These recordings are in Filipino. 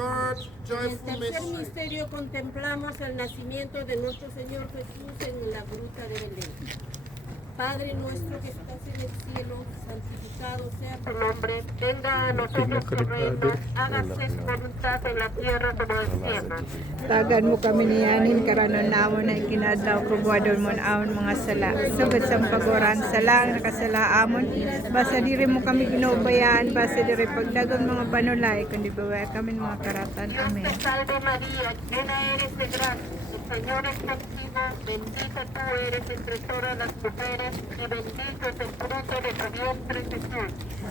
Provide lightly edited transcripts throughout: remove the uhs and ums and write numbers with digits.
third En el joyful tercer mystery, misterio contemplamos el nacimiento de nuestro Señor Jesús en la gruta de Belén. Padre nuestro que estás en el cielo, santificado sea tu nombre, venga a nosotros tu reino, hágase su voluntad en la tierra como en el cielo. Tagan mo kami niyanin karanon namon na ikinadlaw kubwadon mo na amon mga sala. Sugod sa pagoran sala nakasala amon. Basta diri mo kami ginubayaan, basta diri pagdagon mga panulay kundi bawa kami mga karatan. Dios Amen. te salve María, llena eres de gracia, el Señor es contigo, bendita tú eres entre todas las mujeres y bendito es el fruto de tu vientre Jesús.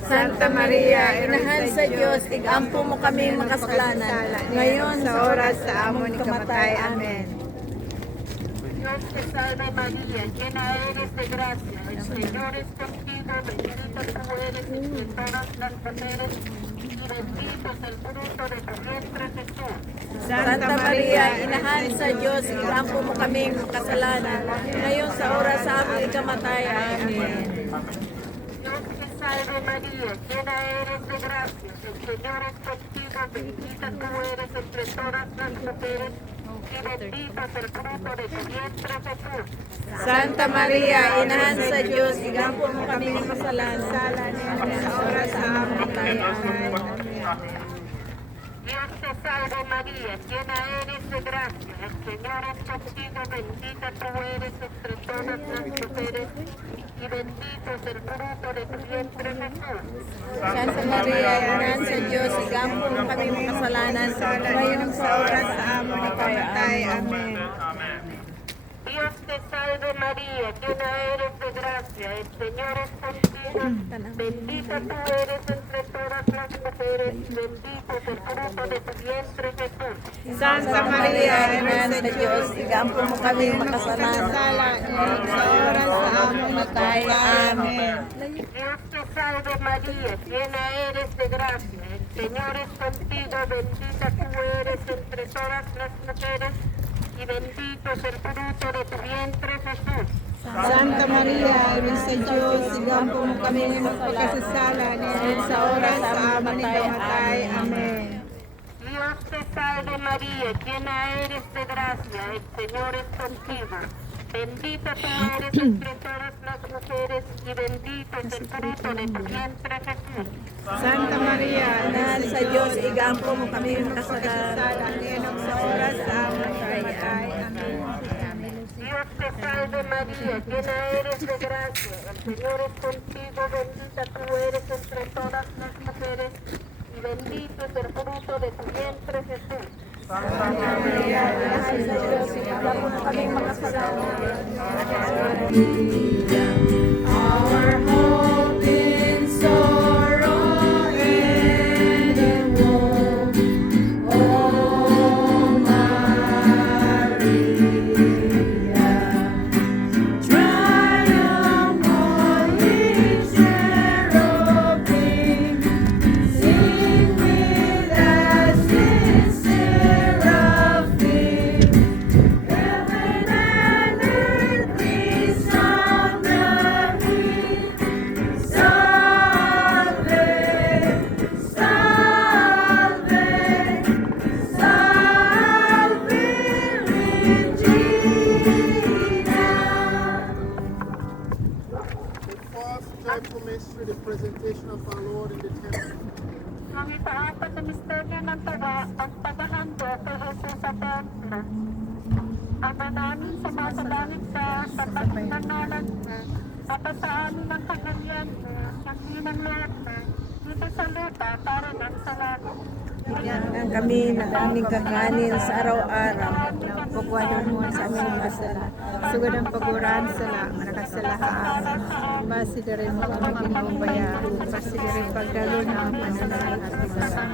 Santa Maria, Inahan sa Diyos, igampo mo kami makasalanan, ngayon sa oras sa amon ikamatay. Amen. Dios te salve María, llena eres de gracia, el Señor es contigo, bendita tú eres entre todas las mujeres y bendito es el fruto de tu vientre Jesús. Santa Maria, inahan sa Diyos, igampo mo kami makasalanan, ngayon sa oras sa amon ikamatay. Amen. Dios te salve María, llena eres de gracia, el Señor es contigo, bendita tú eres entre todas las mujeres y bendito es el fruto de tu vientre Jesús. Santa Maria, inahan sa Diyos, igampo mo kami makasalanan, ngayon sa oras sa amon ikamatay. Amen. Dios te salve María, llena eres de gracia, el Señor es contigo, bendita tú eres entre todas las mujeres y bendito es el fruto de tu vientre Jesús. Santa Maria, inahan sa Diyos, igampo mo kami makasalanan, ngayon sa oras sa amon ikamatay. Amen. Dios te salve María, llena eres de gracia, el Señor es contigo, bendita tú eres entre todas las mujeres y bendito es el fruto de tu vientre Jesús. Santa Maria, inahan sa Diyos, igampo mo kami makasalanan, ngayon sa oras sa amon ikamatay. Amen. Dios te salve María, llena eres de gracia, el Señor es contigo, bendita tú eres entre todas las mujeres y bendito es el fruto de tu vientre Jesús. Santa Maria, rin sa Diyos, igampo mo kami magpakasasala ngayon sa oras sa amon ikamatay. Amen. Dios te salve María, llena eres de gracia, el Señor es contigo. Bendita tú eres entre todas las mujeres y bendito es el fruto de tu vientre Jesús. Santa Maria, Inahan sa Diyos, igampo mo kami makasalanan, sala ngayon sa oras sa amon ikamatay. Amen. Dios te salve María, llena eres de gracia, el Señor es contigo, bendita tú eres entre todas las mujeres y bendito es el fruto de tu vientre Jesús. inahan sa Diyos, igampo mo kami makasalanan. Our hope in sorrow and in woe, O Maria, triumph on each cherubim, sing with us in seraphim, heaven and earth resound the hymn. Salve, salve, salve Regina. the first joyful mystery, the presentation of our Lord in the temple. Ang ikaapat na misteryo ng tawa, ang paghahanda kay Jesus sa templo. Ama namin sumasalangit ka sa pagmamahalan mo, at sa amin ang kaganyan mo, ang inang lahat mo, dito sa lupa para ng sa langit. Bigyan kami ng aming kakanin sa araw-araw. Pagwadon mo sa aming mga sala. Sugod ang paguran sala, nakasalahaan. Basi diri mo kami ginubayaan, basi diri pagdalo na ang panalangin at bigasan.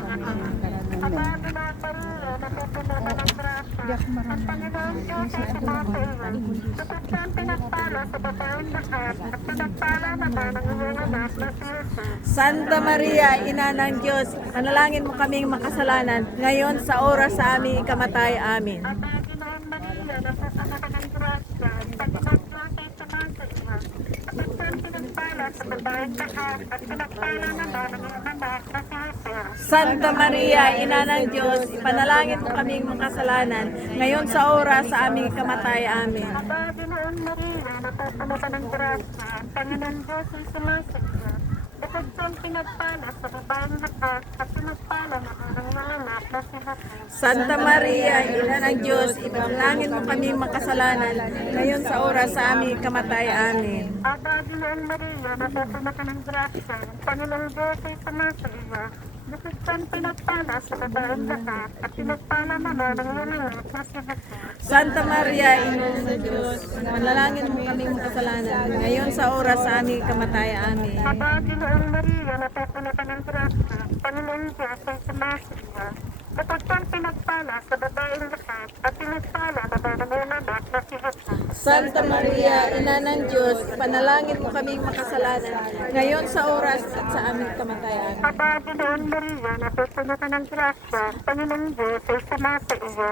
Ama na Maria, napupuno ka ng grasya, ang Panginoon Diyos ay sumapaiwan. Kapagkaan pinagpala sa babaeng lahat, at pinagpala naman ang iyong anak na si Jesus. Santa Maria, Ina ng Diyos, panalangin mo kaming makasalanan, ngayon sa oras sa aming ikamatay. Amin. Ama, Ginoong Maria, napupuno ka ng grasya, ang Panginoon Diyos ay sumapaiwan. Kapagkaan pinagpala sa babaeng lahat, at pinagpala naman ang iyong anak na si Jesus. Santa Maria, Ina ng Diyos, ipanalangin mo kaming makasalanan, ngayon sa oras sa aming kamatay. Amen. Aba, Ginoong Maria, napupuno ka ng grasya, ang Panginoon Diyos ay sumasa iyo. Bukod kang pinagpala sa babaeng lahat, at pinagpala na ang mga anak na si Jesus. Santa Maria, Ina ng Diyos, ipanalangin mo kaming makasalanan, ngayon sa oras sa aming kamatay. Amen. Aba, Ginoong Maria, napupuno ka ng grasya, ang Panginoong Diyos ay sumasa iyo. Bukod kang pinagpala sa babaeng lahat, at pinagpala naman ang mga anak na si Jesus. Santa Maria, Ina ng Diyos, ipanalangin mo kaming makasalanan, ngayon sa oras sa aming kamatay. Amen. Aba, Ginoong Maria, napupuno ka ng grasya, ang Panginoong Diyos ay sumasa iyo. Bukod kang pinagpala sa babaeng lahat, at pinagpala naman ang mga anak na si Jesus. Santa Maria, Ina ng Diyos, ipanalangin mo kaming makasalanan, ngayon sa oras at sa aming kamatayan. Aba, Ginoong Maria, napupuno ka ng grasya, ang Panginoong Diyos ay sumasa iyo.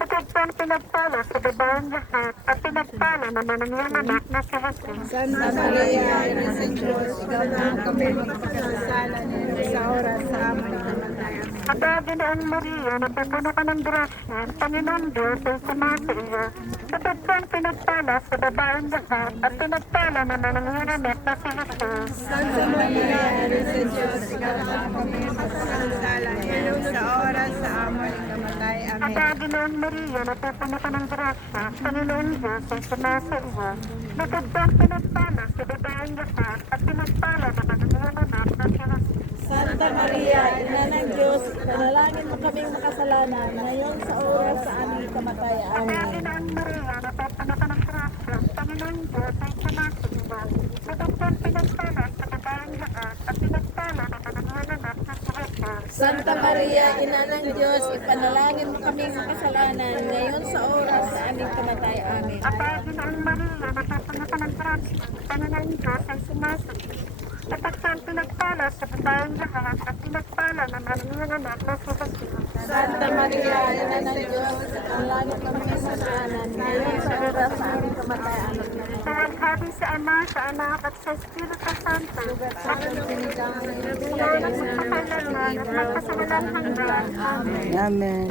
Bukod kang pinagpala sa babaeng lahat, at pinagpala naman ang iyong anak na si Jesus. Santa Maria, Ina ng Diyos, ikaw na kami magpakasalan sa oras sa aming kamatayan. Aba, Ginoong Maria, napupuno ka ng grasya, ang Panginoong Diyos ay sumasa iyo. Bukod kang pinagpala sa babaeng lahat, at pinagpala naman ang iyong anak na si Jesus. Santa Maria, Ina ng Diyos, ikaw na kami magpakasalan sa oras sa aming kamatayan. Amen. Aba, Ginoong Maria, napupuno ka ng grasya, ang Panginoong Diyos ay sumasa iyo. Bukod kang pinagpala sa babaeng lahat, at pinagpala naman ang iyong anak na si Jesus. Santa Maria, Ina ng Diyos, ipanalangin mo kaming makasalanan, ngayon sa oras sa aming kamatayan. Aba, Amen. Ginoong Maria, napupuno ka ng grasya, ang Panginoong Diyos ay sumasa iyo. Bukod kang pinagpala sa babaeng lahat, at pinagpala naman ang iyong anak na si Jesus. Santa Maria, Ina ng Diyos, ipanalangin mo kaming makasalanan, ngayon sa oras sa aming kamatayan. Amen. Aba, Ginoong Maria, napupuno ka ng grasya, ang Panginoong Diyos ay sumasa iyo. Bukod kang pinagpala sa babaeng lahat, at pinagpala naman ang iyong anak na si Jesus. Santa Maria, Ina ng Diyos, ipanalangin mo kaming makasalanan, ngayon sa oras sa aming kamatayan. Amen. Tawaghabi sa Ama, sa Anak, at sa Espiritu Santo. At sa magpakailanman at magpasawalang hanggan. Amen. Amen.